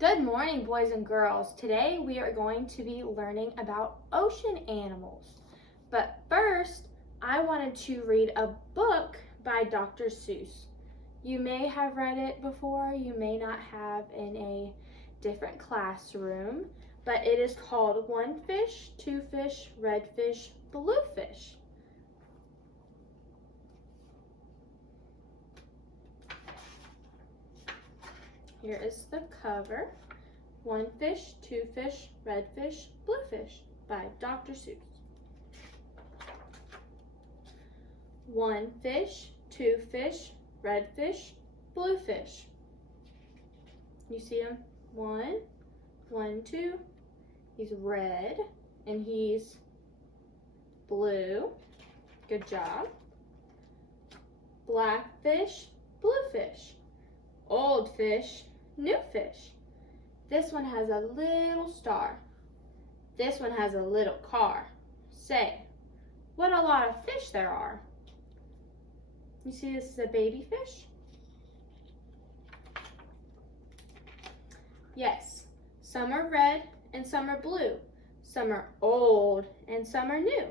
Good morning, boys and girls. Today we are going to be learning about ocean animals. But first, I wanted to read a book by Dr. Seuss. You may have read it before, you may not have in a different classroom, but it is called One Fish, Two Fish, Red Fish, Blue Fish. Here is the cover. One Fish, Two Fish, Red Fish, Blue Fish by Dr. Seuss. One fish, two fish, red fish, blue fish. You see him? One, two. He's red and he's blue. Good job. Black fish, blue fish. Old fish, new fish. This one has a little star. This one has a little car. Say, what a lot of fish there are. You see this is a baby fish? Yes, some are red and some are blue. Some are old and some are new.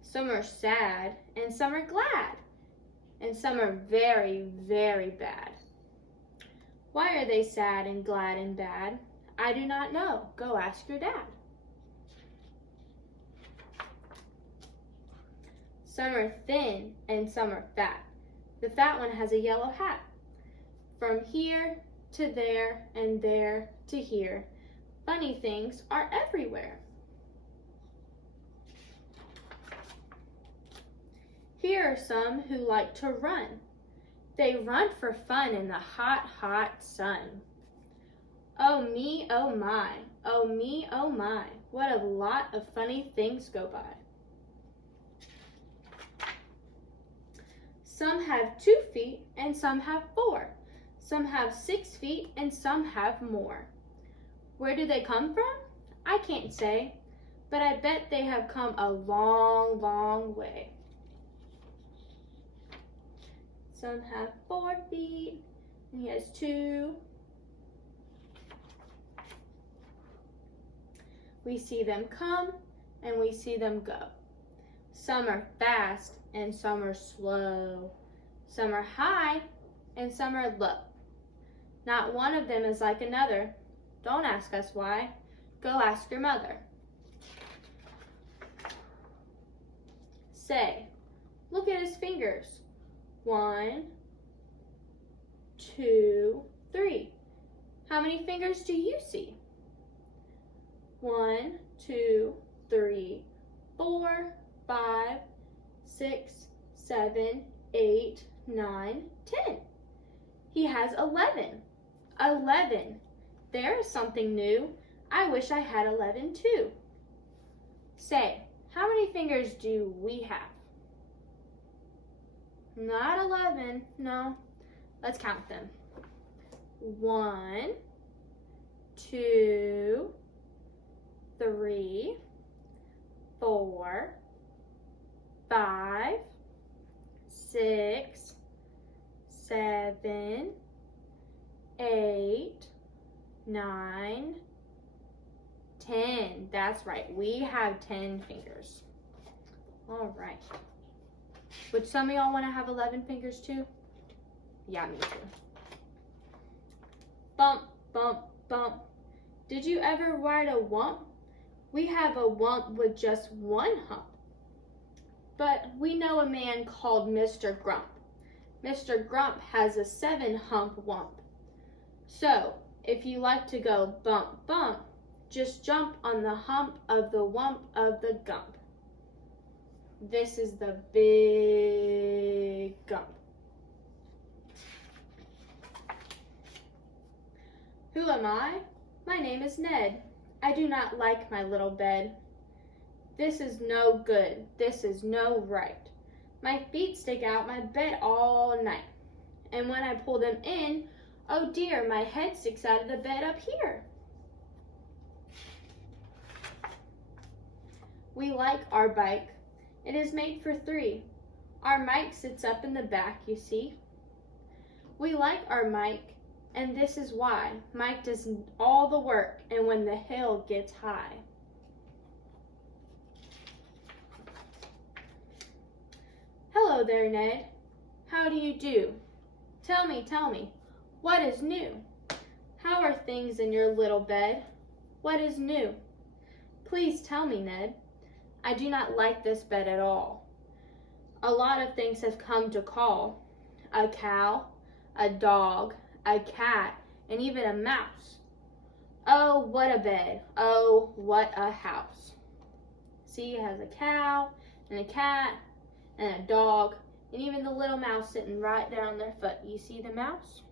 Some are sad and some are glad. And some are very, very bad. Why are they sad and glad and bad? I do not know. Go ask your dad. Some are thin and some are fat. The fat one has a yellow hat. From here to there and there to here, funny things are everywhere. Here are some who like to run. They run for fun in the hot, hot sun. Oh me, oh my, oh me, oh my, what a lot of funny things go by. Some have 2 feet and some have 4. Some have 6 feet and some have more. Where do they come from? I can't say, but I bet they have come a long, long way. Some have 4 feet, and he has 2. We see them come, and we see them go. Some are fast, and some are slow. Some are high, and some are low. Not one of them is like another. Don't ask us why. Go ask your mother. Say, look at his fingers. 1, 2, 3. How many fingers do you see? 1, 2, 3, 4, 5, 6, 7, 8, 9, 10. He has 11. 11. There is something new. I wish I had 11 too. Say, how many fingers do we have? Not 11, no. Let's count them. 1, 2, 3, 4, 5, 6, 7, 8, 9, 10. That's right, we have 10 fingers. All right. Would some of y'all want to have 11 fingers too? Yeah, me too. Bump, bump, bump. Did you ever ride a wump? We have a wump with just 1 hump. But we know a man called Mr. Grump. Mr. Grump has a 7-hump wump. So, if you like to go bump, bump, just jump on the hump of the wump of the gump. This is the big gump. Who am I? My name is Ned. I do not like my little bed. This is no good. This is no right. My feet stick out my bed all night. And when I pull them in, oh dear, my head sticks out of the bed up here. We like our bike. It is made for 3. Our Mike sits up in the back, you see. We like our Mike. And this is why Mike does all the work and when the hill gets high. Hello there, Ned. How do you do? Tell me, what is new? How are things in your little bed? What is new? Please tell me, Ned. I do not like this bed at all. A lot of things have come to call. A cow, a dog, a cat, and even a mouse. Oh, what a bed. Oh, what a house. See, it has a cow and a cat and a dog and even the little mouse sitting right there on their foot. You see the mouse?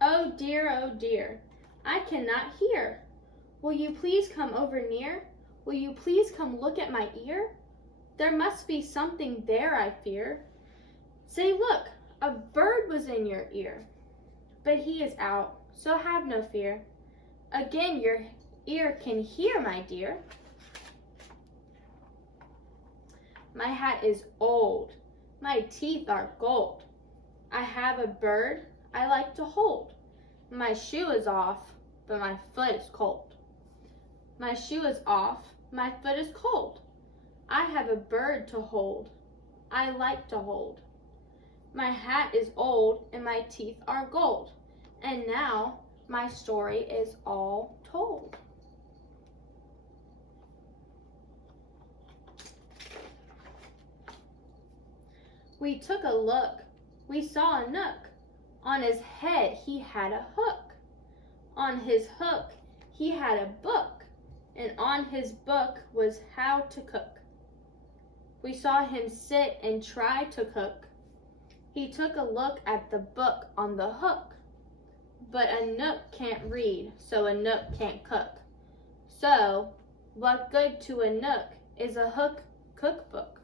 Oh dear, I cannot hear. Will you please come over near? Will you please come look at my ear? There must be something there, I fear. Say, look, a bird was in your ear. But he is out, so have no fear. Again, your ear can hear, my dear. My hat is old, my teeth are gold. I have a bird I like to hold. My shoe is off, but my foot is cold. My shoe is off, my foot is cold. I have a bird to hold, I like to hold. My hat is old and my teeth are gold. And now my story is all told. We took a look, we saw a nook. On his head he had a hook. On his hook he had a book. And on his book was how to cook. We saw him sit and try to cook. He took a look at the book on the hook. But a nook can't read, so a nook can't cook. So, what good to a nook is a hook cookbook?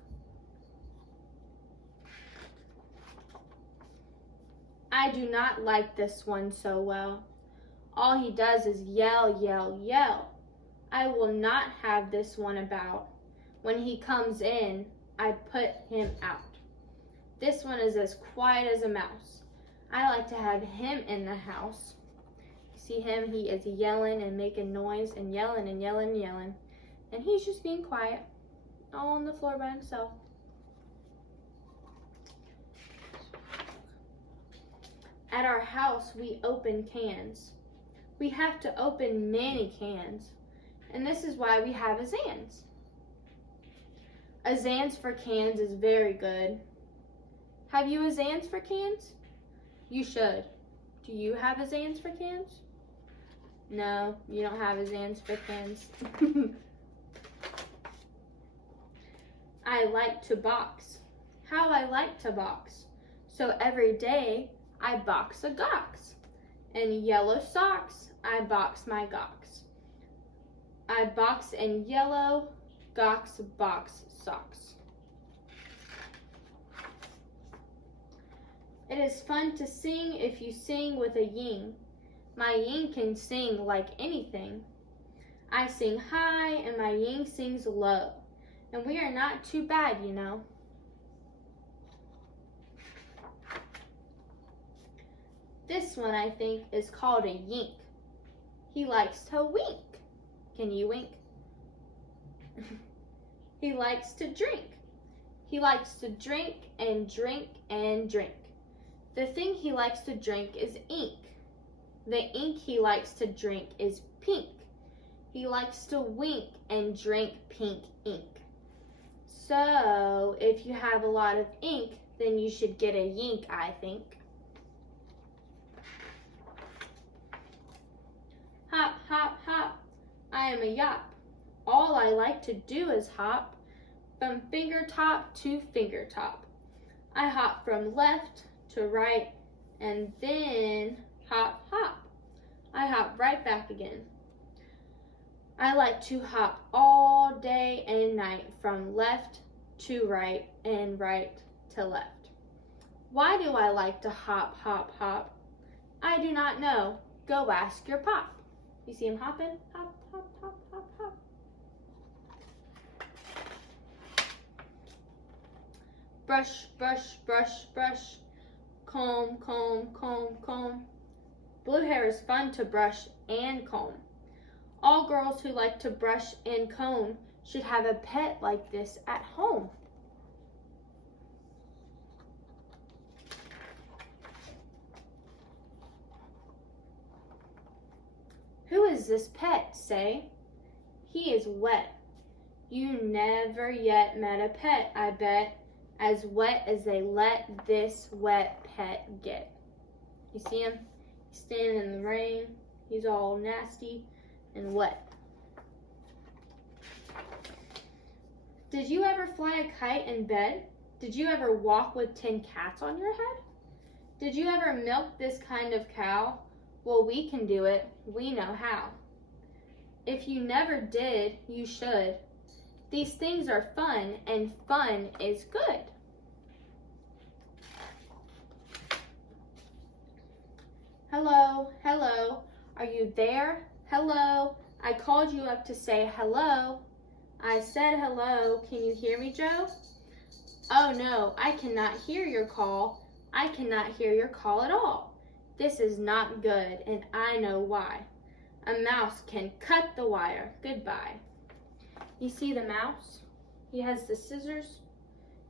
I do not like this one so well. All he does is yell, yell, yell. I will not have this one about. When he comes in, I put him out. This one is as quiet as a mouse. I like to have him in the house. See him, he is yelling and making noise and yelling and yelling and yelling. And he's just being quiet, all on the floor by himself. At our house, we open cans. We have to open many cans. And this is why we have a Zans. A Zans for cans is very good. Have you a Zans for cans? You should. Do you have a Zans for cans? No, you don't have a Zans for cans. I like to box. How I like to box. So every day I box a gox. In yellow socks, I box my gox. I box in yellow gox box socks. It is fun to sing if you sing with a ying. My ying can sing like anything. I sing high and my ying sings low. And we are not too bad, you know. This one, I think, is called a yink. He likes to wink. Can you wink? He likes to drink. He likes to drink and drink and drink. The thing he likes to drink is ink. The ink he likes to drink is pink. He likes to wink and drink pink ink. So, if you have a lot of ink, then you should get a yink, I think. Hop, hop, hop, I am a yop. All I like to do is hop from finger top to finger top. I hop from left to right and then hop, hop. I hop right back again. I like to hop all day and night from left to right and right to left. Why do I like to hop, hop, hop? I do not know. Go ask your pop. You see him hopping? Hop, hop, hop, hop, hop. Brush, brush, brush, brush. Comb, comb, comb, comb. Blue hair is fun to brush and comb. All girls who like to brush and comb should have a pet like this at home. Who is this pet, say? He is wet. You never yet met a pet, I bet, as wet as they let this wet pet get. You see him? He's standing in the rain. He's all nasty and wet. Did you ever fly a kite in bed? Did you ever walk with 10 cats on your head? Did you ever milk this kind of cow? Well, we can do it. We know how. If you never did, you should. These things are fun, and fun is good. Hello, hello. Are you there? Hello. I called you up to say hello. I said hello. Can you hear me, Joe? Oh no, I cannot hear your call. I cannot hear your call at all. This is not good, and I know why. A mouse can cut the wire. Goodbye. You see the mouse? He has the scissors.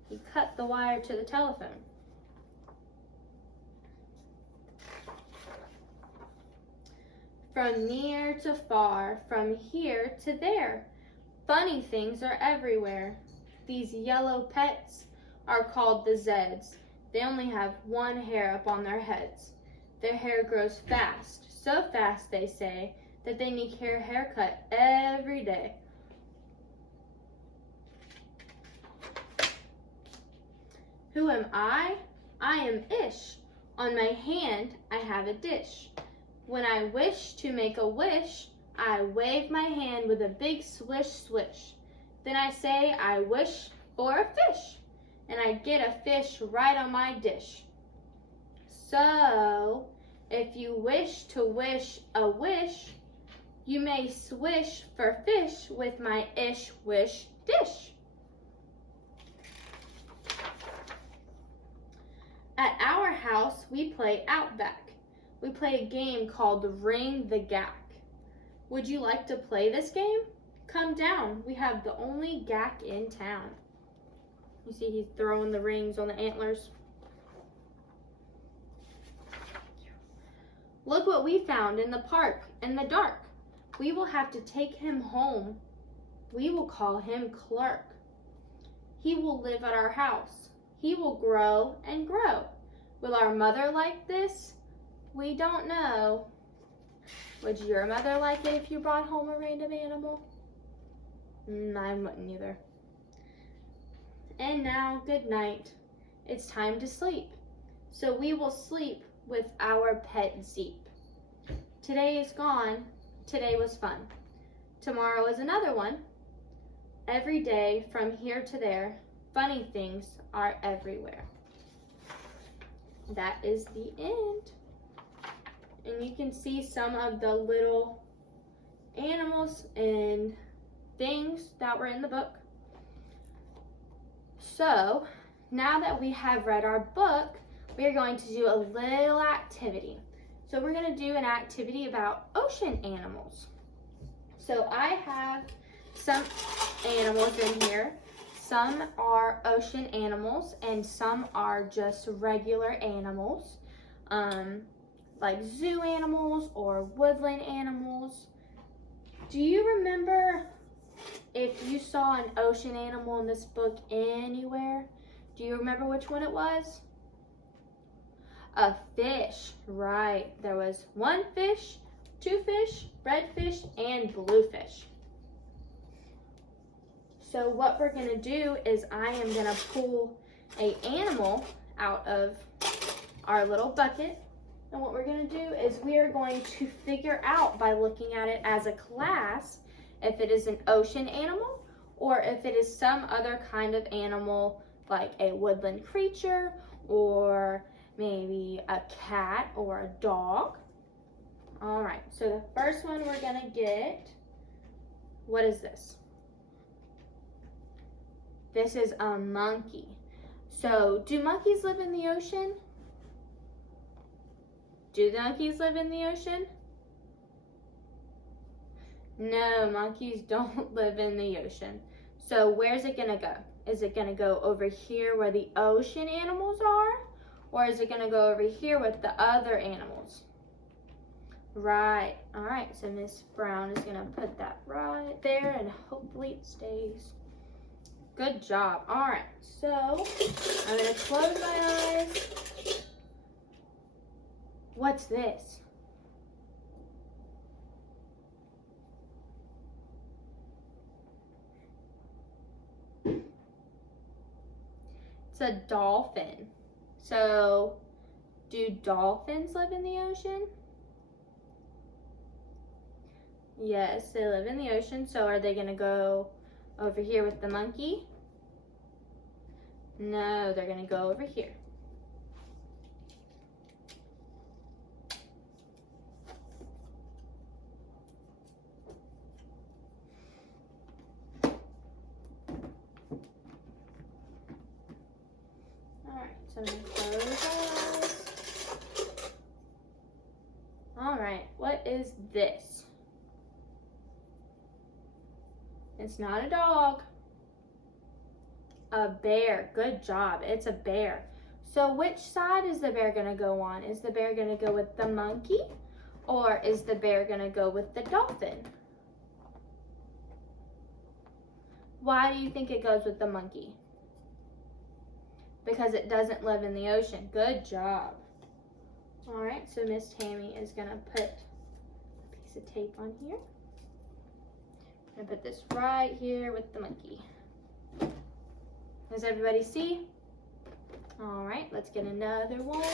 He cut the wire to the telephone. From near to far, from here to there, funny things are everywhere. These yellow pets are called the Zeds. They only have one hair up on their heads. Their hair grows fast, so fast they say, that they need their hair cut every day. Who am I? I am Ish. On my hand I have a dish. When I wish to make a wish, I wave my hand with a big swish swish. Then I say I wish for a fish, and I get a fish right on my dish. So, if you wish to wish a wish, you may swish for fish with my ish wish dish. At our house, we play Outback. We play a game called Ring the Gack. Would you like to play this game? Come down. We have the only gack in town. You see he's throwing the rings on the antlers. Look what we found in the park in the dark. We will have to take him home. We will call him Clark. He will live at our house. He will grow and grow. Will our mother like this? We don't know. Would your mother like it if you brought home a random animal? I wouldn't either. And now, good night. It's time to sleep. So we will sleep with our pet Zeep. Today is gone. Today was fun. Tomorrow is another one. Every day from here to there, funny things are everywhere. That is the end. And you can see some of the little animals and things that were in the book. So, now that we have read our book, we are going to do a little activity. So we're going to do an activity about ocean animals. So I have some animals in here. Some are ocean animals and some are just regular animals, like zoo animals or woodland animals. Do you remember if you saw an ocean animal in this book anywhere? Do you remember which one it was? A fish, right. There was one fish, two fish, red fish, and blue fish. So what we're gonna do is I am gonna pull an animal out of our little bucket. And what we're gonna do is we are going to figure out by looking at it as a class if it is an ocean animal or if it is some other kind of animal like a woodland creature or maybe a cat or a dog. All right, so the first one we're gonna get, what is this? This is a monkey. So, do monkeys live in the ocean? Do the monkeys live in the ocean? No, monkeys don't live in the ocean. So, where's it gonna go? Is it gonna go over here where the ocean animals are? Or is it gonna go over here with the other animals? Right. All right, so Miss Brown is gonna put that right there and hopefully it stays. Good job. All right, so I'm gonna close my eyes. What's this? It's a dolphin. So, do dolphins live in the ocean? Yes, they live in the ocean. So are they gonna go over here with the monkey? No, they're gonna go over here. All right, so I'm gonna close my eyes. All right, what is this? It's not a dog. A bear. Good job. It's a bear. So which side is the bear gonna go on? Is the bear gonna go with the monkey, or is the bear gonna go with the dolphin? Why do you think it goes with the monkey? Because it doesn't live in the ocean. Good job. All right, so Miss Tammy is gonna put a piece of tape on here. I'm gonna put this right here with the monkey. Does everybody see? All right, let's get another one.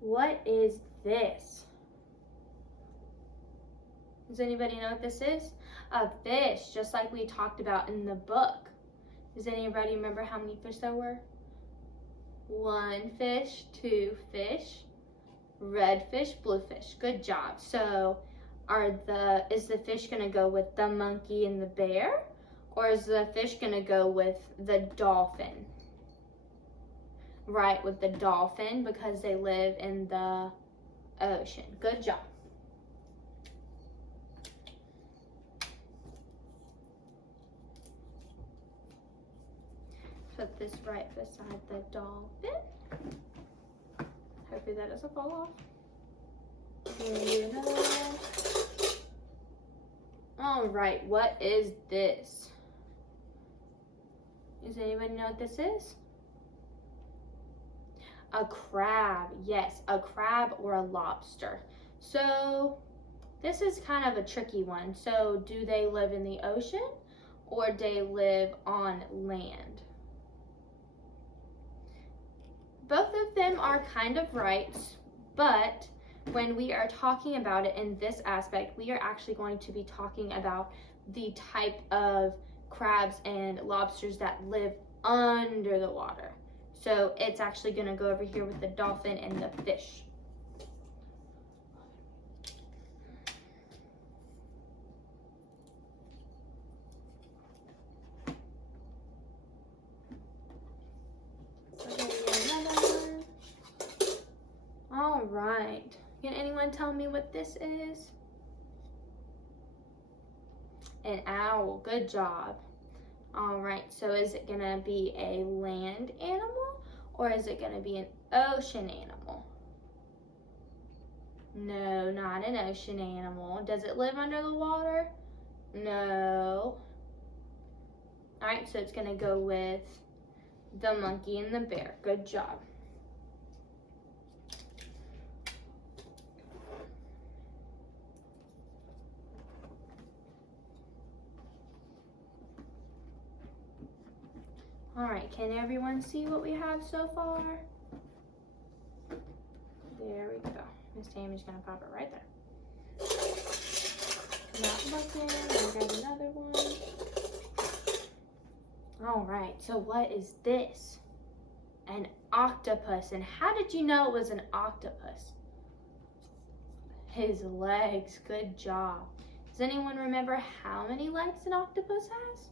What is this? Does anybody know what this is? A fish, just like we talked about in the book. Does anybody remember how many fish there were? 1 fish, 2 fish, red fish, blue fish. Good job. So is the fish gonna go with the monkey and the bear? Or is the fish gonna go with the dolphin? Right, with the dolphin, because they live in the ocean. Good job. Put this right beside the dolphin. Hopefully that doesn't fall off. And another one. All right, what is this? Does anybody know what this is? A crab. Yes, a crab or a lobster. So this is kind of a tricky one. So do they live in the ocean or do they live on land? Both of them are kind of right, but when we are talking about it in this aspect, we are actually going to be talking about the type of crabs and lobsters that live under the water. So it's actually going to go over here with the dolphin and the fish. All right. Can anyone tell me what this is? An owl. Good job. All right. So is it going to be a land animal or is it going to be an ocean animal? No, not an ocean animal. Does it live under the water? No. All right. So it's going to go with the monkey and the bear. Good job. All right, can everyone see what we have so far? There we go. Miss Tammy's gonna pop it right there. Not looking, I'll grab another one. All right, so what is this? An octopus, and how did you know it was an octopus? His legs, good job. Does anyone remember how many legs an octopus has?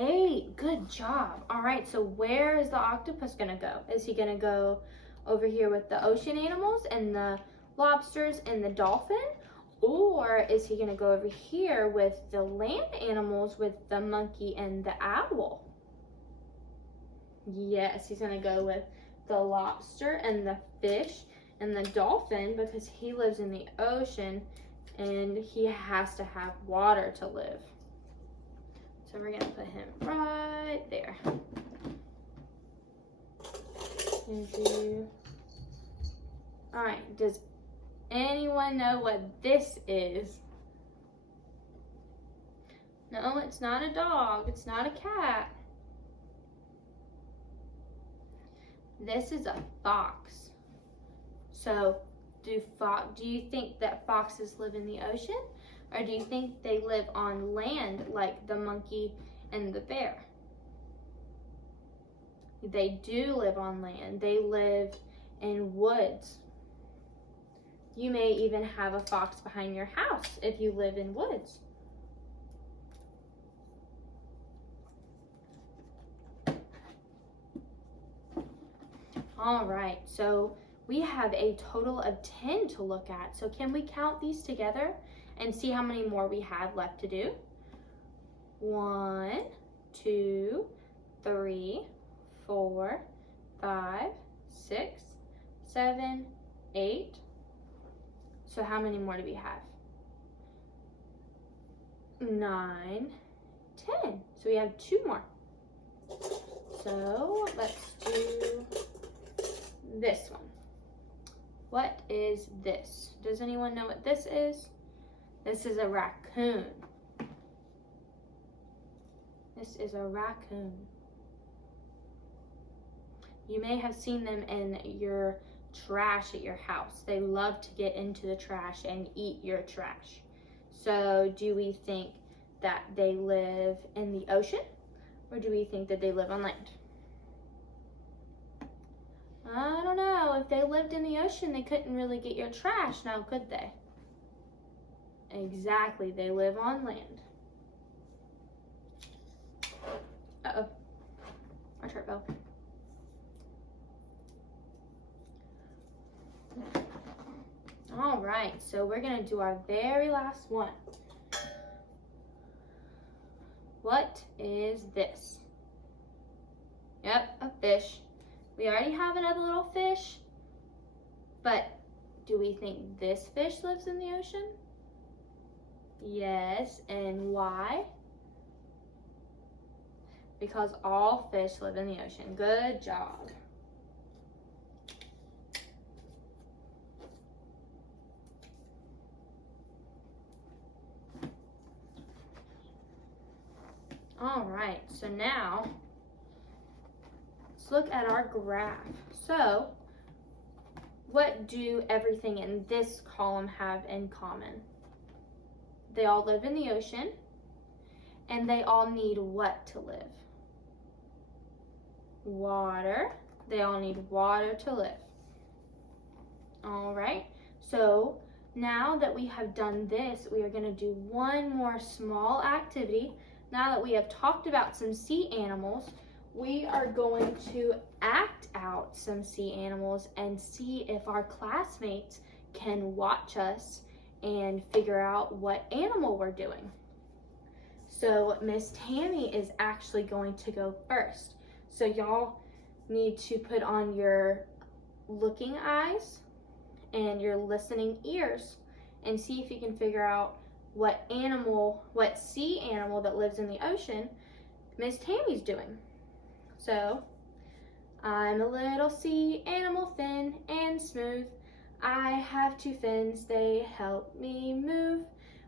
8. Good job. All right, so where is the octopus gonna go? Is he gonna go over here with the ocean animals and the lobsters and the dolphin? Or is he gonna go over here with the land animals with the monkey and the owl? Yes, he's gonna go with the lobster and the fish and the dolphin because he lives in the ocean and he has to have water to live. So we're gonna put him right there. All right, does anyone know what this is? No, it's not a dog, it's not a cat. This is a fox. So do you think that foxes live in the ocean? Or do you think they live on land like the monkey and the bear? They do live on land. They live in woods. You may even have a fox behind your house if you live in woods. All right, so we have a total of 10 to look at. So can we count these together and see how many more we have left to do? 1, 2, 3, 4, 5, 6, 7, 8. So how many more do we have? 9, 10. So we have 2 more. So let's do this one. What is this? Does anyone know what this is? This is a raccoon. This is a raccoon. You may have seen them in your trash at your house. They love to get into the trash and eat your trash. So do we think that they live in the ocean or do we think that they live on land? I don't know. If they lived in the ocean, they couldn't really get your trash now, could they? Exactly, they live on land. Uh-oh, our chart fell. All right, so we're gonna do our very last one. What is this? Yep, a fish. We already have another little fish, but do we think this fish lives in the ocean? Yes, and why? Because all fish live in the ocean. Good job. All right, so now let's look at our graph. So what do everything in this column have in common? They all live in the ocean, and they all need what to live? Water. They all need water to live. All right, so now that we have done this, we are going to do one more small activity. Now that we have talked about some sea animals, we are going to act out some sea animals and see if our classmates can watch us and figure out what animal we're doing. So Miss Tammy is actually going to go first. So y'all need to put on your looking eyes and your listening ears and see if you can figure out what sea animal that lives in the ocean Miss Tammy's doing. So, I'm a little sea animal, thin and smooth. I have 2 fins, they help me move.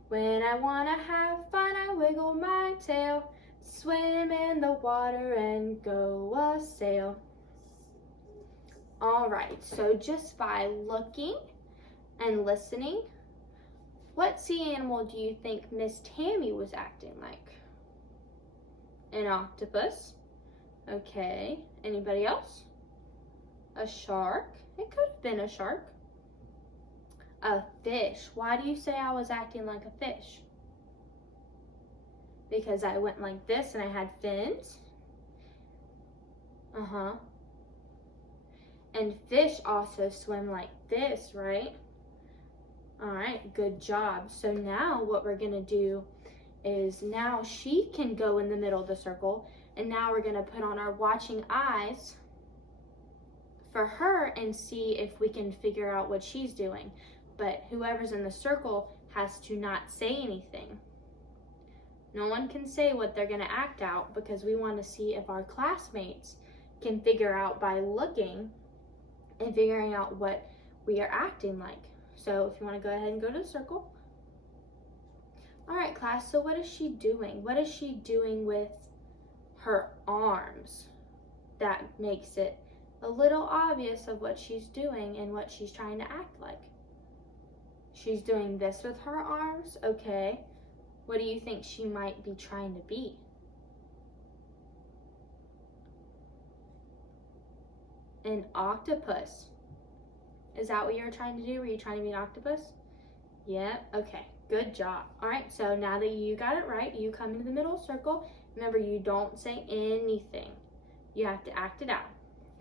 When I want to have fun, I wiggle my tail, swim in the water and go a sail. All right, so just by looking and listening, what sea animal do you think Miss Tammy was acting like? An octopus. Okay, anybody else? A shark. It could have been a shark. A fish. Why do you say I was acting like a fish? because I went like this and I had fins. And fish also swim like this, right? All right, good job. So now what we're gonna do is now she can go in the middle of the circle, and now we're gonna put on our watching eyes for her and see if we can figure out what she's doing. But whoever's in the circle has to not say anything. No one can say what they're gonna act out, because we wanna see if our classmates can figure out by looking and figuring out what we are acting like. So if you wanna go ahead and go to the circle. All right, class, so what is she doing? What is she doing with her arms? That makes it a little obvious of what she's doing and what she's trying to act like. She's doing this with her arms, okay. What do you think she might be trying to be? An octopus. Is that what you were trying to do? Were you trying to be an octopus? Yeah, okay, good job. All right, so now that you got it right, you come into the middle circle. Remember, you don't say anything. You have to act it out.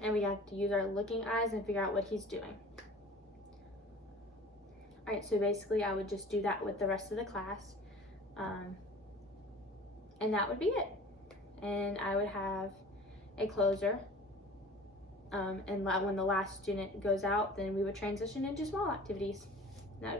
And we have to use our looking eyes and figure out what he's doing. All right, so basically I would just do that with the rest of the class. And that would be it. And I would have a closer. And when the last student goes out, then we would transition into small activities. That would be